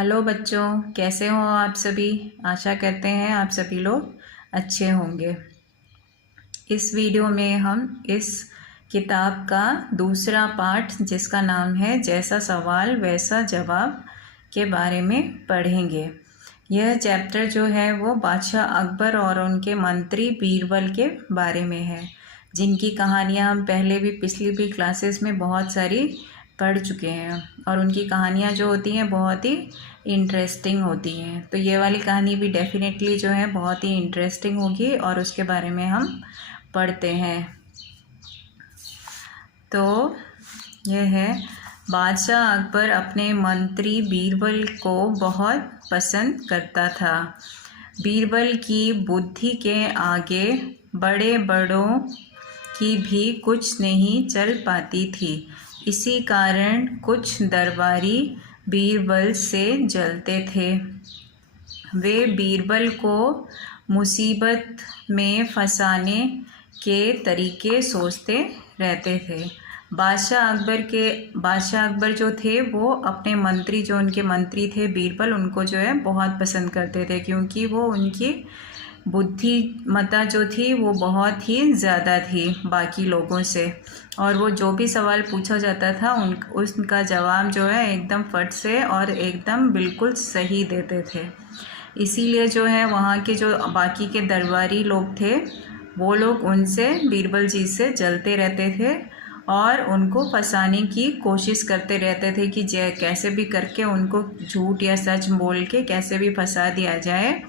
Hello बच्चों, कैसे हो आप सभी। आशा करते हैं आप सभी लोग अच्छे होंगे। इस वीडियो में हम इस किताब का दूसरा पार्ट, जिसका नाम है जैसा सवाल वैसा जवाब, के बारे में पढ़ेंगे। यह चैप्टर जो है वो बादशाह अकबर और उनके मंत्री बीरबल के बारे में है, जिनकी कहानियाँ हम पहले भी पिछली भी क्लासेस में बहुत सारी पढ़ चुके हैं और उनकी कहानियाँ जो होती हैं बहुत ही इंटरेस्टिंग होती हैं। तो ये वाली कहानी भी डेफिनेटली जो है बहुत ही इंटरेस्टिंग होगी और उसके बारे में हम पढ़ते हैं। तो यह है, बादशाह अकबर अपने मंत्री बीरबल को बहुत पसंद करता था। बीरबल की बुद्धि के आगे बड़े बड़ों की भी कुछ नहीं चल पाती थी। इसी कारण कुछ दरबारी बीरबल से जलते थे। वे बीरबल को मुसीबत में फंसाने के तरीके सोचते रहते थे। बादशाह अकबर जो थे वो अपने मंत्री, जो उनके मंत्री थे बीरबल, उनको जो है बहुत पसंद करते थे, क्योंकि वो उनकी बुद्धिमत्ता जो थी वो बहुत ही ज़्यादा थी बाकी लोगों से, और वो जो भी सवाल पूछा जाता था उसका जवाब जो है एकदम फट से और एकदम बिल्कुल सही देते थे। इसीलिए जो है वहाँ के जो बाकी के दरबारी लोग थे वो लोग उनसे, बीरबल जी से जलते रहते थे और उनको फंसाने की कोशिश करते रहते थे कि कैसे भी करके उनको झूठ या सच बोल के कैसे भी फंसा दिया जाए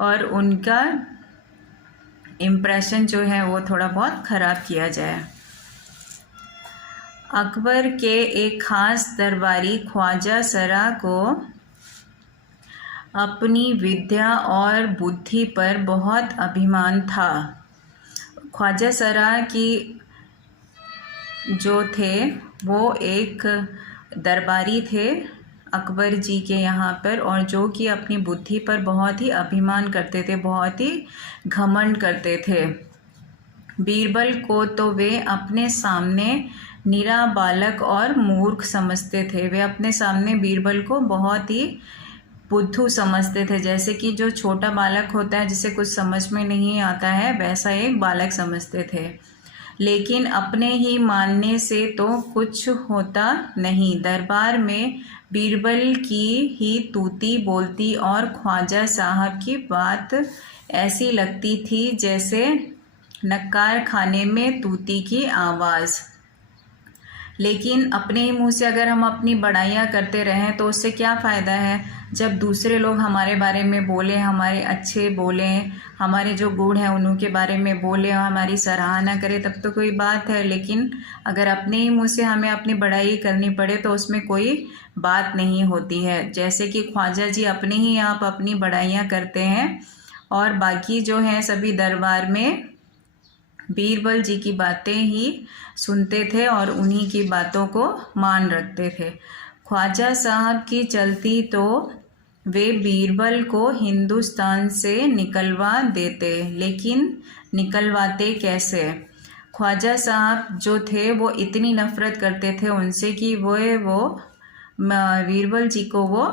और उनका इम्प्रेशन जो है वो थोड़ा बहुत ख़राब किया जाए। अकबर के एक ख़ास दरबारी ख्वाजा सरा को अपनी विद्या और बुद्धि पर बहुत अभिमान था। ख्वाजा सरा की जो थे वो एक दरबारी थे अकबर जी के यहाँ पर, और जो कि अपनी बुद्धि पर बहुत ही अभिमान करते थे, बहुत ही घमंड करते थे। बीरबल को तो वे अपने सामने निरा बालक और मूर्ख समझते थे। वे अपने सामने बीरबल को बहुत ही बुद्धू समझते थे, जैसे कि जो छोटा बालक होता है जिसे कुछ समझ में नहीं आता है, वैसा एक बालक समझते थे। लेकिन अपने ही मानने से तो कुछ होता नहीं। दरबार में बीरबल की ही तूती बोलती और ख्वाजा साहब की बात ऐसी लगती थी जैसे नक्कार खाने में तूती की आवाज़। लेकिन अपने ही मुंह से अगर हम अपनी बड़ाइयाँ करते रहें तो उससे क्या फ़ायदा है। जब दूसरे लोग हमारे बारे में बोलें, हमारे अच्छे बोलें, हमारे जो गुण हैं उन्हीं के बारे में बोलें, हमारी सराहना करें, तब तो कोई बात है। लेकिन अगर अपने ही मुंह से हमें अपनी बड़ाई करनी पड़े तो उसमें कोई बात नहीं होती है। जैसे कि ख्वाजा जी अपने ही आप अपनी बड़ाइयाँ करते हैं और बाकी जो हैं सभी दरबार में बीरबल जी की बातें ही सुनते थे और उन्हीं की बातों को मान रखते थे। ख्वाजा साहब की चलती तो वे बीरबल को हिंदुस्तान से निकलवा देते, लेकिन निकलवाते कैसे। ख्वाजा साहब जो थे वो इतनी नफ़रत करते थे उनसे कि वो बीरबल जी को वो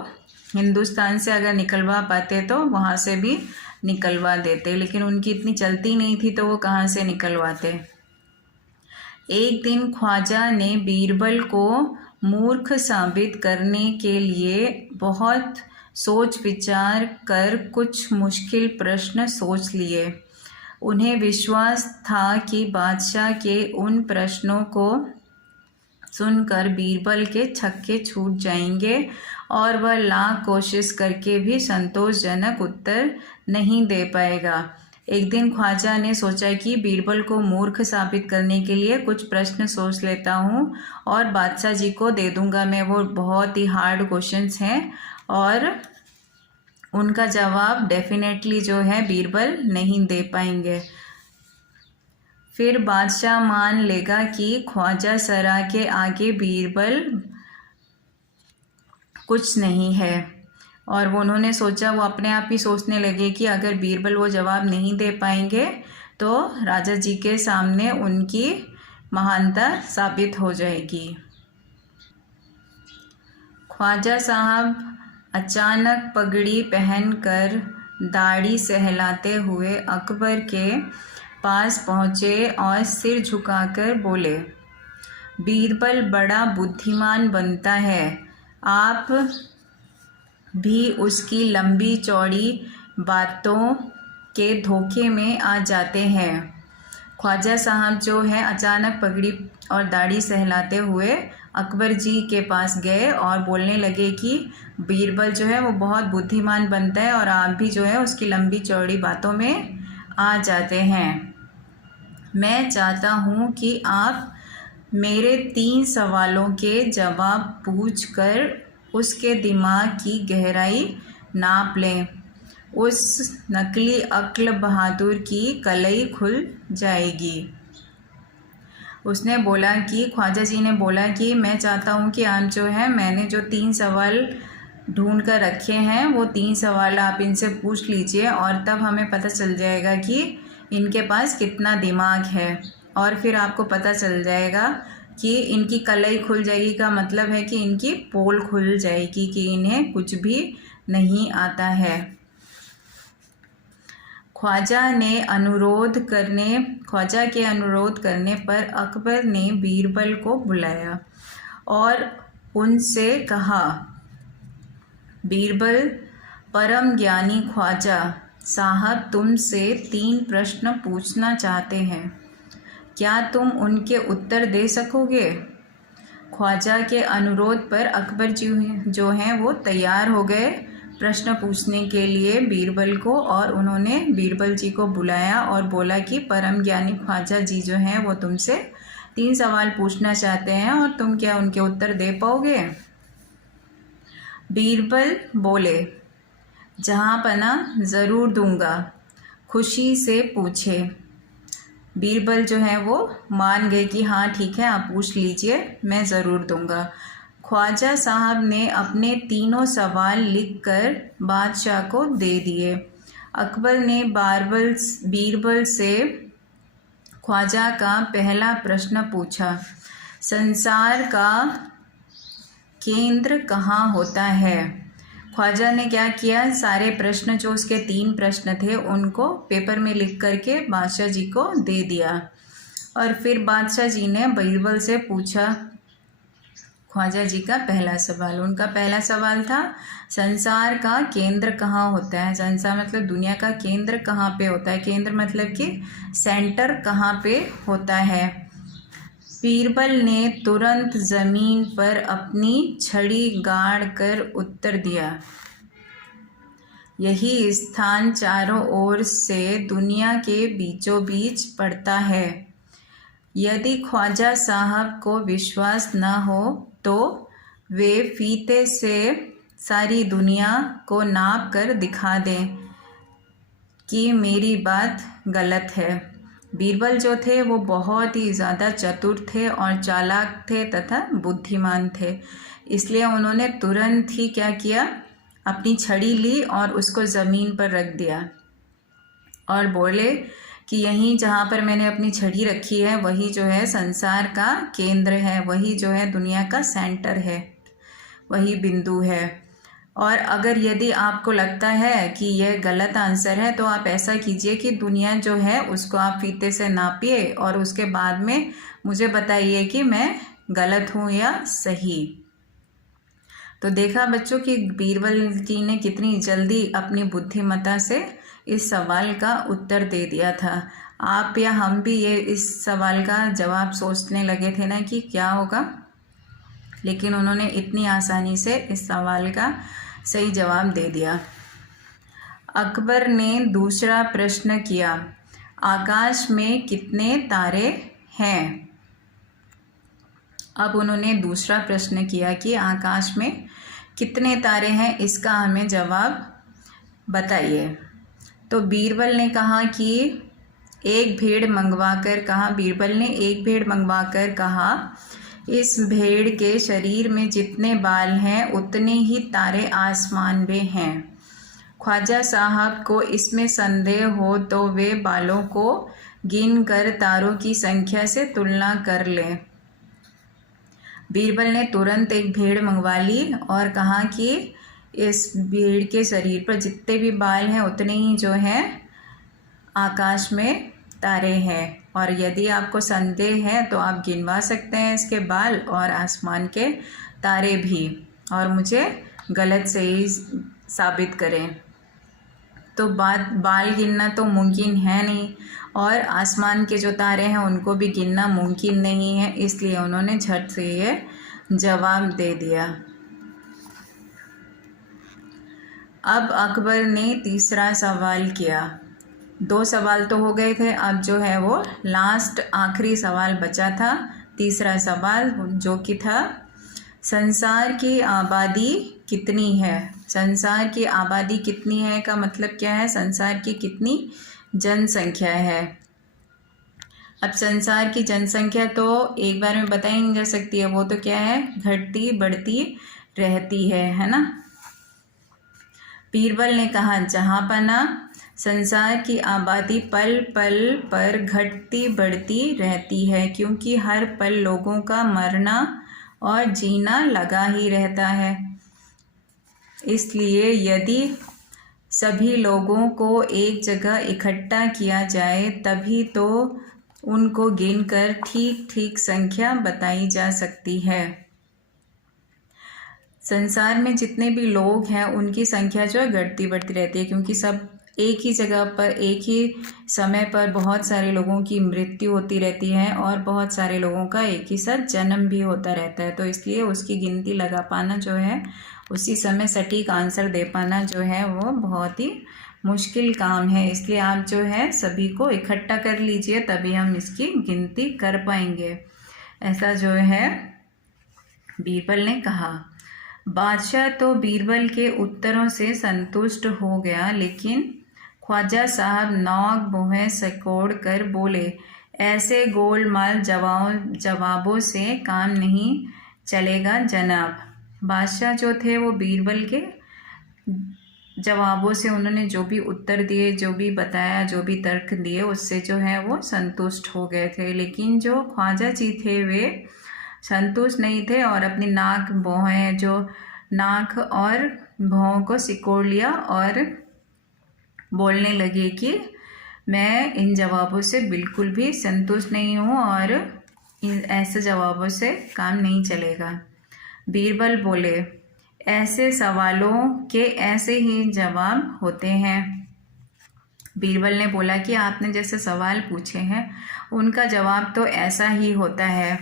हिंदुस्तान से अगर निकलवा पाते तो वहाँ से भी निकलवा देते, लेकिन उनकी इतनी चलती नहीं थी तो वो कहाँ से निकलवाते। एक दिन ख्वाजा ने बीरबल को मूर्ख साबित करने के लिए बहुत सोच विचार कर कुछ मुश्किल प्रश्न सोच लिए। उन्हें विश्वास था कि बादशाह के उन प्रश्नों को सुनकर बीरबल के छक्के छूट जाएंगे और वह लाख कोशिश करके भी संतोषजनक उत्तर नहीं दे पाएगा। एक दिन ख्वाजा ने सोचा कि बीरबल को मूर्ख साबित करने के लिए कुछ प्रश्न सोच लेता हूँ और बादशाह जी को दे दूँगा मैं। वो बहुत ही हार्ड क्वेश्चंस हैं और उनका जवाब डेफिनेटली जो है बीरबल नहीं दे पाएंगे। फिर बादशाह मान लेगा कि ख्वाजा सरा के आगे बीरबल कुछ नहीं है। और वो उन्होंने सोचा, वो अपने आप ही सोचने लगे कि अगर बीरबल वो जवाब नहीं दे पाएंगे तो राजा जी के सामने उनकी महानता साबित हो जाएगी। ख्वाजा साहब अचानक पगड़ी पहनकर दाढ़ी सहलाते हुए अकबर के पास पहुँचे और सिर झुकाकर बोले, बीरबल बड़ा बुद्धिमान बनता है, आप भी उसकी लंबी चौड़ी बातों के धोखे में आ जाते हैं। ख्वाजा साहब जो है अचानक पगड़ी और दाढ़ी सहलाते हुए अकबर जी के पास गए और बोलने लगे कि बीरबल जो है वो बहुत बुद्धिमान बनता है और आप भी जो है उसकी लंबी चौड़ी बातों में आ जाते हैं। मैं चाहता हूँ कि आप मेरे 3 सवालों के जवाब पूछकर उसके दिमाग की गहराई नाप लें। उस नकली अक्ल बहादुर की कलई खुल जाएगी। उसने बोला कि ख्वाजा जी ने बोला कि मैं चाहता हूँ कि आप जो है मैंने जो 3 सवाल ढूंढ कर रखे हैं वो 3 सवाल आप इनसे पूछ लीजिए और तब हमें पता चल जाएगा कि इनके पास कितना दिमाग है और फिर आपको पता चल जाएगा कि इनकी कलई खुल जाएगी का मतलब है कि इनकी पोल खुल जाएगी कि इन्हें कुछ भी नहीं आता है। ख्वाजा के अनुरोध करने पर अकबर ने बीरबल को बुलाया और उनसे कहा, बीरबल, परम ज्ञानी ख्वाजा साहब तुमसे 3 प्रश्न पूछना चाहते हैं, क्या तुम उनके उत्तर दे सकोगे? ख्वाजा के अनुरोध पर अकबर जी जो हैं वो तैयार हो गए प्रश्न पूछने के लिए बीरबल को, और उन्होंने बीरबल जी को बुलाया और बोला कि परम ज्ञानी ख्वाजा जी जो हैं वो तुमसे 3 सवाल पूछना चाहते हैं और तुम क्या उनके उत्तर दे पाओगे? बीरबल बोले, जहाँ पना ज़रूर दूंगा, खुशी से पूछे। बीरबल जो है वो मान गए कि हाँ ठीक है, आप पूछ लीजिए, मैं ज़रूर दूंगा। ख्वाजा साहब ने अपने 3 सवाल लिखकर बादशाह को दे दिए। अकबर ने बीरबल से ख्वाजा का पहला प्रश्न पूछा, संसार का केंद्र कहाँ होता है? ख्वाजा ने क्या किया, सारे प्रश्न जो उसके 3 प्रश्न थे उनको पेपर में लिख करके बादशाह जी को दे दिया। और फिर बादशाह जी ने बीरबल से पूछा ख्वाजा जी का पहला सवाल। उनका पहला सवाल था, संसार का केंद्र कहाँ होता है? संसार मतलब दुनिया का केंद्र कहाँ पे होता है? केंद्र मतलब कि सेंटर कहाँ पे होता है? बीरबल ने तुरंत ज़मीन पर अपनी छड़ी गाड़ कर उत्तर दिया, यही स्थान चारों ओर से दुनिया के बीचों बीच पड़ता है। यदि ख्वाजा साहब को विश्वास न हो तो वे फीते से सारी दुनिया को नाप कर दिखा दें कि मेरी बात गलत है। बीरबल जो थे वो बहुत ही ज़्यादा चतुर थे और चालाक थे तथा बुद्धिमान थे, इसलिए उन्होंने तुरंत ही क्या किया, अपनी छड़ी ली और उसको ज़मीन पर रख दिया और बोले कि यहीं जहाँ पर मैंने अपनी छड़ी रखी है वही जो है संसार का केंद्र है, वही जो है दुनिया का सेंटर है, वही बिंदु है। और अगर यदि आपको लगता है कि यह गलत आंसर है तो आप ऐसा कीजिए कि दुनिया जो है उसको आप फीते से नापिए और उसके बाद में मुझे बताइए कि मैं गलत हूँ या सही। तो देखा बच्चों कि बीरबल जी ने कितनी जल्दी अपनी बुद्धिमत्ता से इस सवाल का उत्तर दे दिया था। आप या हम भी ये इस सवाल का जवाब सोचने लगे थे ना कि क्या होगा, लेकिन उन्होंने इतनी आसानी से इस सवाल का सही जवाब दे दिया। अकबर ने दूसरा प्रश्न किया, आकाश में कितने तारे हैं? अब उन्होंने दूसरा प्रश्न किया कि आकाश में कितने तारे हैं, इसका हमें जवाब बताइए। तो बीरबल ने कहा कि बीरबल ने एक भेड़ मंगवा कर कहा, इस भेड़ के शरीर में जितने बाल हैं उतने ही तारे आसमान में हैं। ख्वाजा साहब को इसमें संदेह हो तो वे बालों को गिन कर तारों की संख्या से तुलना कर लें। बीरबल ने तुरंत एक भेड़ मंगवा ली और कहा कि इस भेड़ के शरीर पर जितने भी बाल हैं उतने ही जो हैं आकाश में तारे हैं। और यदि आपको संदेह है तो आप गिनवा सकते हैं इसके बाल और आसमान के तारे भी, और मुझे गलत सही साबित करें। तो बाल गिनना तो मुमकिन है नहीं, और आसमान के जो तारे हैं उनको भी गिनना मुमकिन नहीं है, इसलिए उन्होंने झट से ये जवाब दे दिया। अब अकबर ने तीसरा सवाल किया। 2 सवाल तो हो गए थे, अब जो है वो लास्ट आखिरी सवाल बचा था, तीसरा सवाल, जो कि था संसार की आबादी कितनी है। संसार की आबादी कितनी है का मतलब क्या है, संसार की कितनी जनसंख्या है। अब संसार की जनसंख्या तो एक बार में बताई नहीं जा सकती है, वो तो क्या है, घटती बढ़ती रहती है ना। बीरबल ने कहा, जहाँपना संसार की आबादी पल पल पर घटती बढ़ती रहती है, क्योंकि हर पल लोगों का मरना और जीना लगा ही रहता है। इसलिए यदि सभी लोगों को एक जगह इकट्ठा किया जाए तभी तो उनको गिनकर ठीक ठीक संख्या बताई जा सकती है। संसार में जितने भी लोग हैं उनकी संख्या जो है घटती बढ़ती रहती है, क्योंकि सब एक ही जगह पर एक ही समय पर बहुत सारे लोगों की मृत्यु होती रहती है और बहुत सारे लोगों का एक ही साथ जन्म भी होता रहता है। तो इसलिए उसकी गिनती लगा पाना जो है, उसी समय सटीक आंसर दे पाना जो है वो बहुत ही मुश्किल काम है। इसलिए आप जो है सभी को इकट्ठा कर लीजिए, तभी हम इसकी गिनती कर पाएंगे, ऐसा जो है बीरबल ने कहा। बादशाह तो बीरबल के उत्तरों से संतुष्ट हो गया, लेकिन ख्वाजा साहब नौक भौहें सिकोड़ कर बोले, ऐसे गोलमाल जवाबों से काम नहीं चलेगा जनाब। बादशाह जो थे वो बीरबल के जवाबों से, उन्होंने जो भी उत्तर दिए, जो भी बताया, जो भी तर्क दिए, उससे जो है वो संतुष्ट हो गए थे। लेकिन जो ख्वाजा जी थे वे संतुष्ट नहीं थे और अपनी नाक और भौं को सिकोड़ लिया और बोलने लगे कि मैं इन जवाबों से बिल्कुल भी संतुष्ट नहीं हूँ और ऐसे जवाबों से काम नहीं चलेगा। बीरबल बोले, ऐसे सवालों के ऐसे ही जवाब होते हैं। बीरबल ने बोला कि आपने जैसे सवाल पूछे हैं उनका जवाब तो ऐसा ही होता है,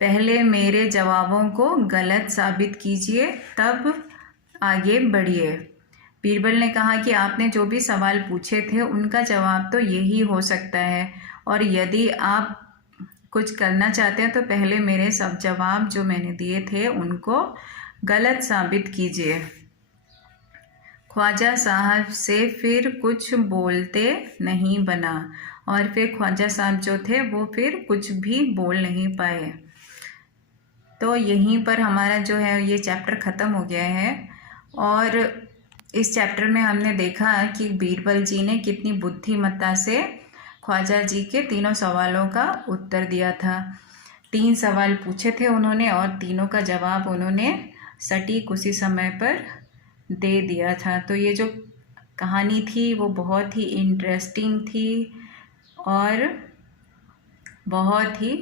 पहले मेरे जवाबों को गलत साबित कीजिए तब आगे बढ़िए। बीरबल ने कहा कि आपने जो भी सवाल पूछे थे उनका जवाब तो यही हो सकता है, और यदि आप कुछ करना चाहते हैं तो पहले मेरे सब जवाब जो मैंने दिए थे उनको गलत साबित कीजिए। ख्वाजा साहब से फिर कुछ बोलते नहीं बना, और फिर ख्वाजा साहब जो थे वो फिर कुछ भी बोल नहीं पाए। तो यहीं पर हमारा जो है ये चैप्टर ख़त्म हो गया है। और इस चैप्टर में हमने देखा कि बीरबल जी ने कितनी बुद्धिमत्ता से ख्वाजा जी के तीनों सवालों का उत्तर दिया था। 3 सवाल पूछे थे उन्होंने और तीनों का जवाब उन्होंने सटीक उसी समय पर दे दिया था। तो ये जो कहानी थी वो बहुत ही इंटरेस्टिंग थी और बहुत ही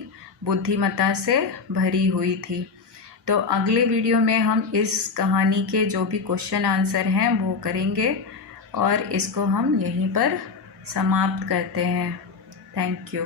बुद्धिमत्ता से भरी हुई थी। तो अगले वीडियो में हम इस कहानी के जो भी क्वेश्चन आंसर हैं वो करेंगे और इसको हम यहीं पर समाप्त करते हैं। Thank you.